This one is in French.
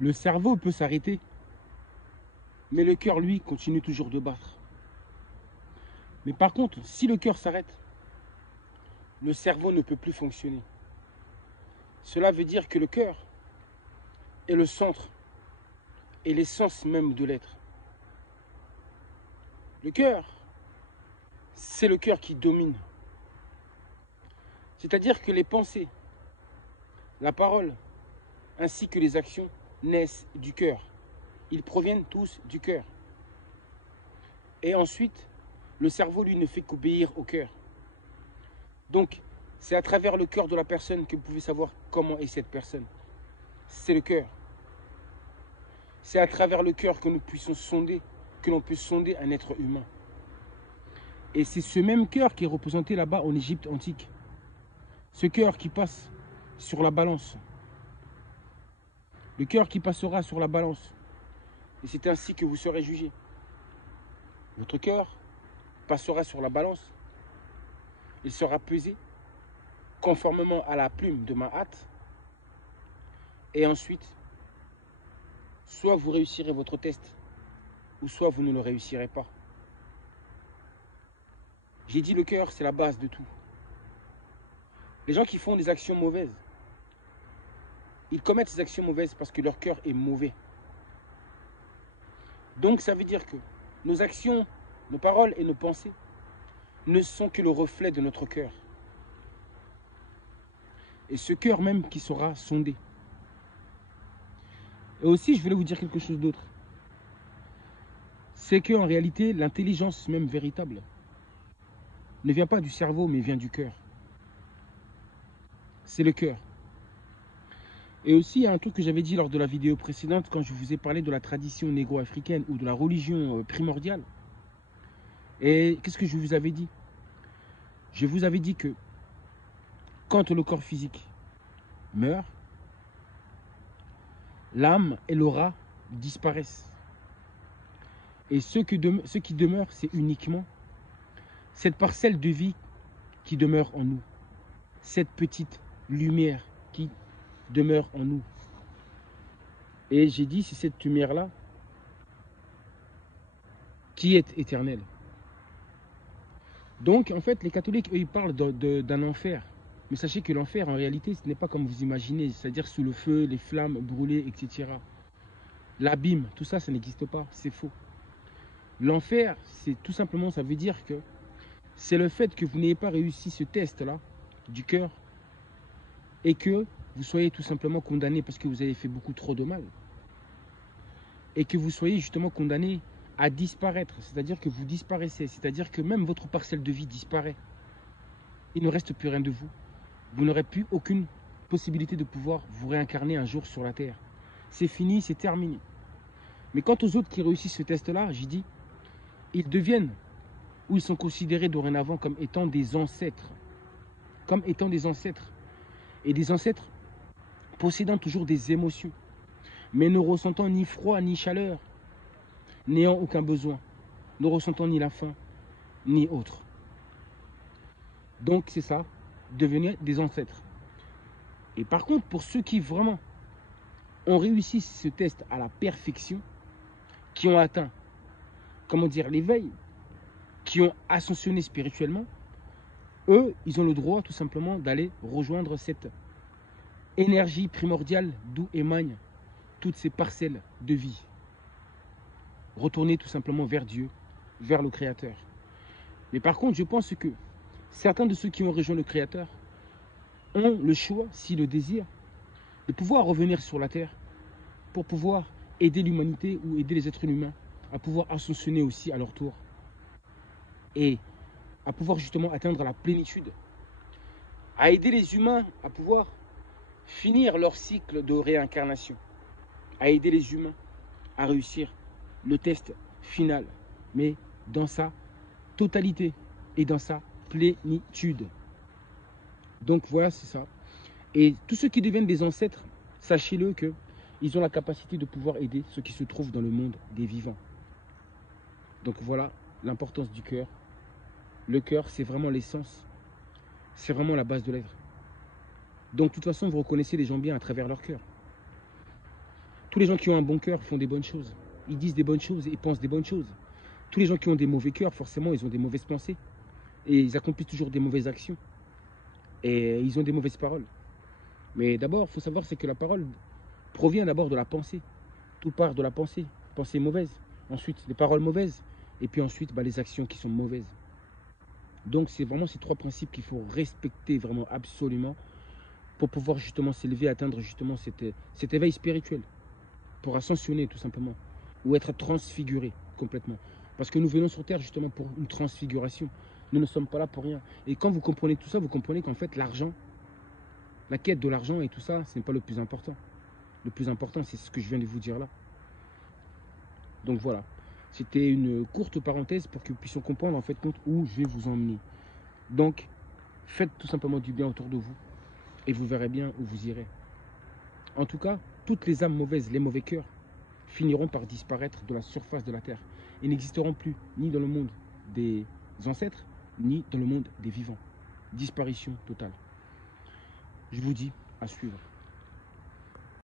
Le cerveau peut s'arrêter, mais le cœur, lui, continue toujours de battre. Mais par contre, si le cœur s'arrête, le cerveau ne peut plus fonctionner. Cela veut dire que le cœur est le centre et l'essence même de l'être. Le cœur, c'est le cœur qui domine. C'est-à-dire que les pensées, la parole, ainsi que les actions naissent du cœur. Ils proviennent tous du cœur. Et ensuite, le cerveau, lui, ne fait qu'obéir au cœur. Donc, c'est à travers le cœur de la personne que vous pouvez savoir comment est cette personne. C'est le cœur. C'est à travers le cœur que nous puissions sonder, que l'on peut sonder un être humain. Et c'est ce même cœur qui est représenté là-bas en Égypte antique. Ce cœur qui passe sur la balance. Le cœur qui passera sur la balance. Et c'est ainsi que vous serez jugé. Votre cœur passera sur la balance. Il sera pesé conformément à la plume de ma hâte. Et ensuite, soit vous réussirez votre test, ou soit vous ne le réussirez pas. J'ai dit le cœur, c'est la base de tout. Les gens qui font des actions mauvaises, ils commettent ces actions mauvaises parce que leur cœur est mauvais. Donc ça veut dire que nos actions, nos paroles et nos pensées ne sont que le reflet de notre cœur. Et ce cœur même qui sera sondé. Et aussi, je voulais vous dire quelque chose d'autre. C'est qu'en réalité, l'intelligence même véritable ne vient pas du cerveau, mais vient du cœur. C'est le cœur. Et aussi, il y a un truc que j'avais dit lors de la vidéo précédente, quand je vous ai parlé de la tradition négro-africaine ou de la religion primordiale. Et qu'est-ce que je vous avais dit? Je vous avais dit que quand le corps physique meurt, l'âme et l'aura disparaissent. Et ce qui demeure, c'est uniquement cette parcelle de vie qui demeure en nous. Cette petite lumière qui demeure en nous. Et j'ai dit, c'est cette lumière-là qui est éternelle. Donc, en fait, les catholiques, eux, ils parlent d'un enfer. Mais sachez que l'enfer, en réalité, ce n'est pas comme vous imaginez, c'est-à-dire sous le feu, les flammes brûlées, etc. L'abîme, tout ça, ça n'existe pas, c'est faux. L'enfer, c'est tout simplement, ça veut dire que c'est le fait que vous n'ayez pas réussi ce test-là du cœur et que vous soyez tout simplement condamné parce que vous avez fait beaucoup trop de mal. Et que vous soyez justement condamné à disparaître, c'est-à-dire que vous disparaissez, c'est-à-dire que même votre parcelle de vie disparaît. Il ne reste plus rien de vous. Vous n'aurez plus aucune possibilité de pouvoir vous réincarner un jour sur la terre. C'est fini, c'est terminé. Mais quant aux autres qui réussissent ce test-là, j'ai dit, ils deviennent, ou ils sont considérés dorénavant comme étant des ancêtres. Comme étant des ancêtres. Et des ancêtres possédant toujours des émotions, mais ne ressentant ni froid ni chaleur, n'ayant aucun besoin, ne ressentant ni la faim, ni autre. Donc c'est ça, devenir des ancêtres. Et par contre, pour ceux qui vraiment ont réussi ce test à la perfection, qui ont atteint, comment dire, l'éveil, qui ont ascensionné spirituellement, eux, ils ont le droit tout simplement d'aller rejoindre cette énergie primordiale d'où émanent toutes ces parcelles de vie. Retourner tout simplement vers Dieu, vers le Créateur. Mais par contre, je pense que certains de ceux qui ont rejoint le Créateur ont le choix, s'ils le désirent, de pouvoir revenir sur la terre pour pouvoir aider l'humanité ou aider les êtres humains à pouvoir ascensionner aussi à leur tour et à pouvoir justement atteindre la plénitude, à aider les humains à pouvoir finir leur cycle de réincarnation, à aider les humains à réussir le test final, mais dans sa totalité et dans sa plénitude. Donc voilà, c'est ça. Et tous ceux qui deviennent des ancêtres, sachez-le qu'ils ont la capacité de pouvoir aider ceux qui se trouvent dans le monde des vivants. Donc voilà l'importance du cœur. Le cœur, c'est vraiment l'essence. C'est vraiment la base de l'être. Donc de toute façon, vous reconnaissez les gens bien à travers leur cœur. Tous les gens qui ont un bon cœur font des bonnes choses. Ils disent des bonnes choses et pensent des bonnes choses. Tous les gens qui ont des mauvais cœurs, forcément, ils ont des mauvaises pensées. Et ils accomplissent toujours des mauvaises actions. Et ils ont des mauvaises paroles. Mais d'abord, il faut savoir, c'est que la parole provient d'abord de la pensée. Tout part de la pensée. Pensée mauvaise. Ensuite, les paroles mauvaises. Et puis ensuite, les actions qui sont mauvaises. Donc, c'est vraiment ces trois principes qu'il faut respecter vraiment absolument pour pouvoir justement s'élever, atteindre justement cet éveil spirituel. Pour ascensionner tout simplement. Ou être transfiguré complètement. Parce que nous venons sur Terre justement pour une transfiguration. Nous ne sommes pas là pour rien. Et quand vous comprenez tout ça, vous comprenez qu'en fait, l'argent, la quête de l'argent et tout ça, ce n'est pas le plus important. Le plus important, c'est ce que je viens de vous dire là. Donc voilà. C'était une courte parenthèse pour que nous puissions comprendre en fait compte où je vais vous emmener. Donc, faites tout simplement du bien autour de vous et vous verrez bien où vous irez. En tout cas, toutes les âmes mauvaises, les mauvais cœurs, finiront par disparaître de la surface de la Terre et n'existeront plus ni dans le monde des ancêtres, ni dans le monde des vivants. Disparition totale. Je vous dis à suivre.